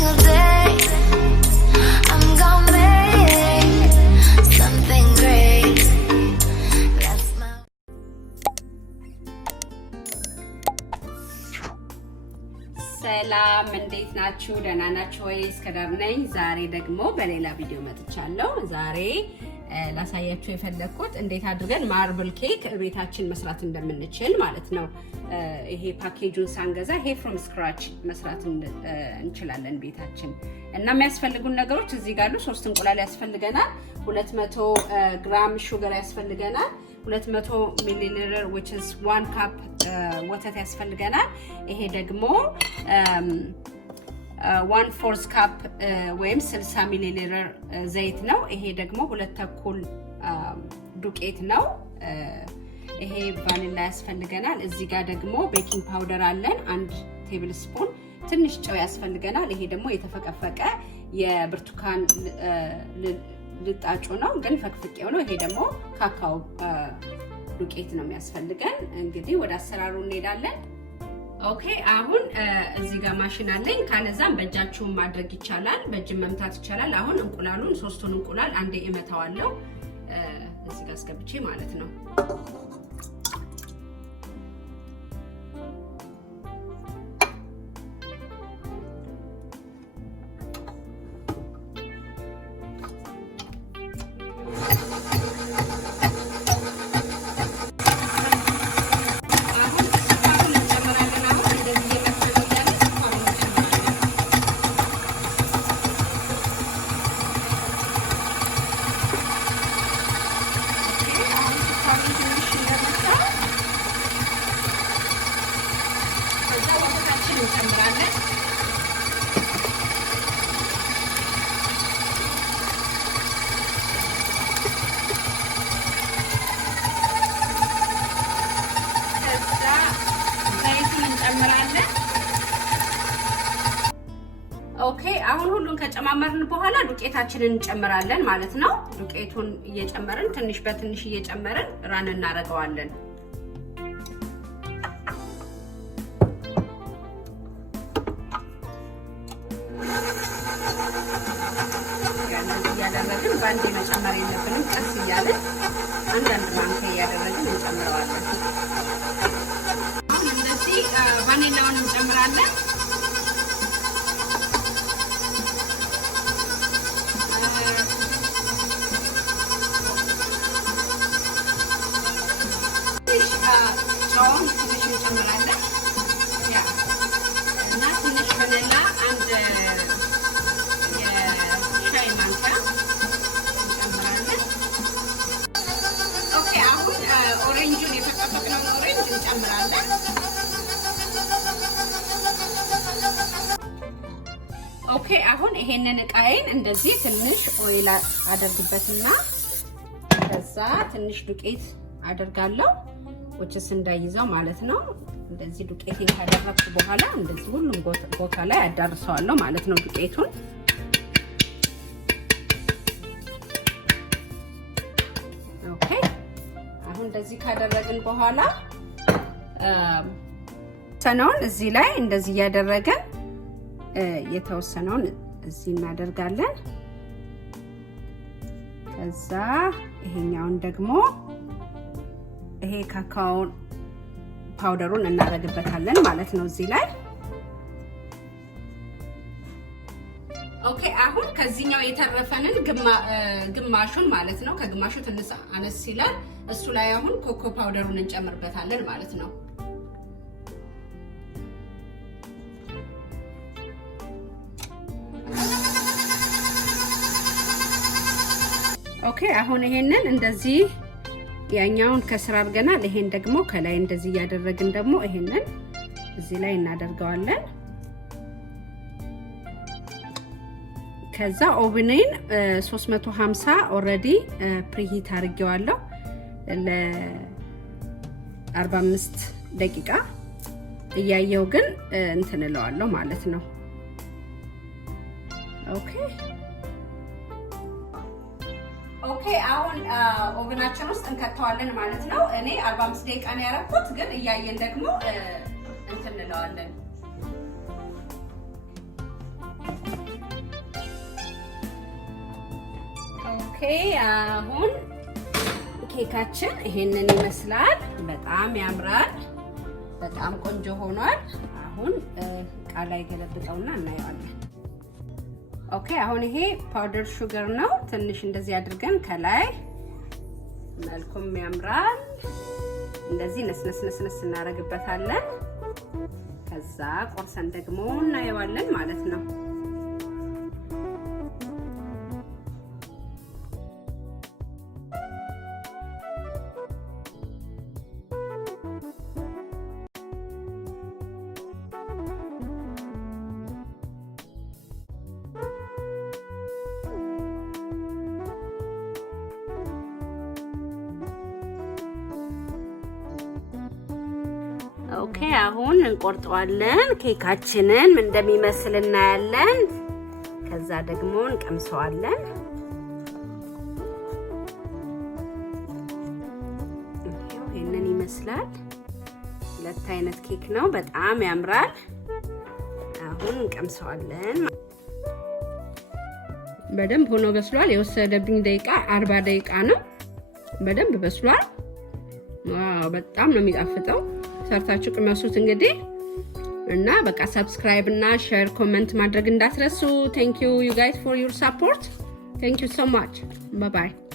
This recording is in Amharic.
single day I'm gonna make something great. That's my ሰላም እንዴት ናችሁ? ደህና ናችሁ ወይ? እስከዳር ነኝ። ዛሬ ደግሞ በሌላ ቪዲዮ መጥቻለሁ። ዛሬ ላሳያችሁ የፈለኩት እንዴት አድርገን ማርብል ኬክ ቤታችን መስራት እንደምንችል ማለት ነው። ይሄ ፓኬጁን ሳንገዛ ይሄ ፍሮም ስክራች መስራት እንችላለን ቤታችን። እና የሚያስፈልጉን ነገሮች እዚህ ጋር አሉ። 3 እንቁላል ያስፈልገናል፣ 200 ግራም ሹገር ያስፈልገናል፣ 200 ሚሊ ሊትር which is 1 cup ወተት ያስፈልገናል። ይሄ ደግሞ 1/4 ካፕ ወይም 60 ሚሊ ሊትር ዘይት ነው። ይሄ ደግሞ 2 ተኩል ዱቄት ነው። ይሄ ቫኒላ ያስፈልገናል። እዚህ ጋር ደግሞ ቤኪንግ ፓውደር አለን 1 ቴብል ስፑን። ትንሽ ጨው ያስፈልገናል። ይሄ ደግሞ የተፈቀፈቀ የብርቱካን ልጣጩ ነው፣ ግን ፈቅፍቄው ነው። ይሄ ደግሞ ካካው ዱቄት ነው የሚያስፈልገን። እንግዲህ ወደ አሰራሩ እንሄዳለን። ኦኬ አሁን እዚህ ጋር ማሽን አለኝ። ካለዛም በእጃችሁ ማድረግ ይቻላል፣ በእጅ መምታት ይቻላል። አሁን እንቁላሉን 3ቱን እንቁላል አንዴ እመታዋለሁ እዚህ ጋር አስገብቼ ማለት ነው። ኦኬ አሁን ሁሉን ከጨማመርን በኋላ ዱቄታችንን እንጨምራለን ማለት ነው። ዱቄቱን እየጨመርን ትንሽ በትንሽ እየጨመርን ራን እናደርገዋለን። ያለበትን ባንዴ መጨመር የለብንም። ቀስ እያለን አንዳንድ ማንኪያ እያደረግን እንጨምረዋለን። አሁን እንደዚህ ቫኒላውን እንጨምራለን። ጨውን ትንሽ እንጨምራለን። ያ እና ትንሽ ቫኒላ አንድ የሻይ ማንኪያ እንጨምራለን። ኦኬ አሁን ኦሬንጁን የፈቀፈቅነውን ኦሬንጅ እንጨምራለን። ኦኬ አሁን ይሄንን እቃዬን እንደዚህ ትንሽ ኦይል አደርግበትና ከዛ ትንሽ ዱቄት አደርጋለሁ ወጭስ እንዳይዘው ማለት ነው። እንደዚህ ዱቄቴን ካደረኩ በኋላ እንደዚህ ሁሉም ቦታ ላይ አዳርሰዋለሁ ማለት ነው ዱቄቱን። ኦኬ አሁን እንደዚህ ካደረግን በኋላ ሰነውን እዚህ ላይ እንደዚህ ያደረገን የተወሰነውን እዚህ እናደርጋለን። ከዛ ይሄኛውን ደግሞ ይሄ ካካው ፓውደሩን እናደርግበታለን ማለት ነው እዚህ ላይ። ኦኬ አሁን ከዚህኛው የተረፈንን ግማሹን ማለት ነው፣ ከግማሹ ትንሽ አነስ ይላል፣ እሱ ላይ አሁን ኮኮ ፓውደሩን እንጨምርበታለን ማለት ነው። ኦኬ አሁን ይሄንን እንደዚህ ያኛውን ከስራ አድርገናል። ይሄን ደግሞ ከላይ እንደዚህ ያደረግን ደግሞ ይሄንን እዚህ ላይ እናደርገዋለን። ከዛ ኦቭኔን 350 ኦሬዲ ፕሪሂት አድርጌዋለሁ ለ45 ደቂቃ። እያየው ግን እንትን እለዋለሁ ማለት ነው። ኦኬ ኦኬ አሁን ኦቨናችን ውስጥ እንከተዋለን ማለት ነው። እኔ 45 ደቂቃ ነው ያደረኩት፣ ግን እያየን ደግሞ እንትን እንለዋለን። ኦኬ አሁን ኬካችን ይሄንን ይመስላል። በጣም ያምራል። በጣም ቆንጆ ሆኗል። አሁን እቃ ላይ ገለብጠውና እናየዋለን። ኦኬ አሁን ይሄ ፓውደር ሹገር ነው። ትንሽ እንደዚህ አድርገን ከላይ መልኩም ያምራል። እንደዚህ ነስነስ እናደርግበታለን። ከዛ ቆርሰን ደግሞ እናየዋለን ማለት ነው። ኦኬ አሁን እንቆርጠዋለን። ኬካችንን እንደሚመስል እናያለን። ከዛ ደግሞ እንቀምሰዋለን። ይሄንን ይመስላል። ሁለት አይነት ኬክ ነው። በጣም ያምራል። አሁን እንቀምሰዋለን። በደንብ ሆኖ በስሏል። የወሰደብኝ ደቂቃ 40 ደቂቃ ነው። በደንብ በስሏል። ዋው በጣም ነው የሚጣፍጠው። ሰርታችሁ ቅመሱት እንግዲህ እና በቃ ሰብስክራይብ እና ሼር ኮሜንት ማድረግ እንዳትረሱ። Thank you you guys for your support. Thank you so much. Bye bye.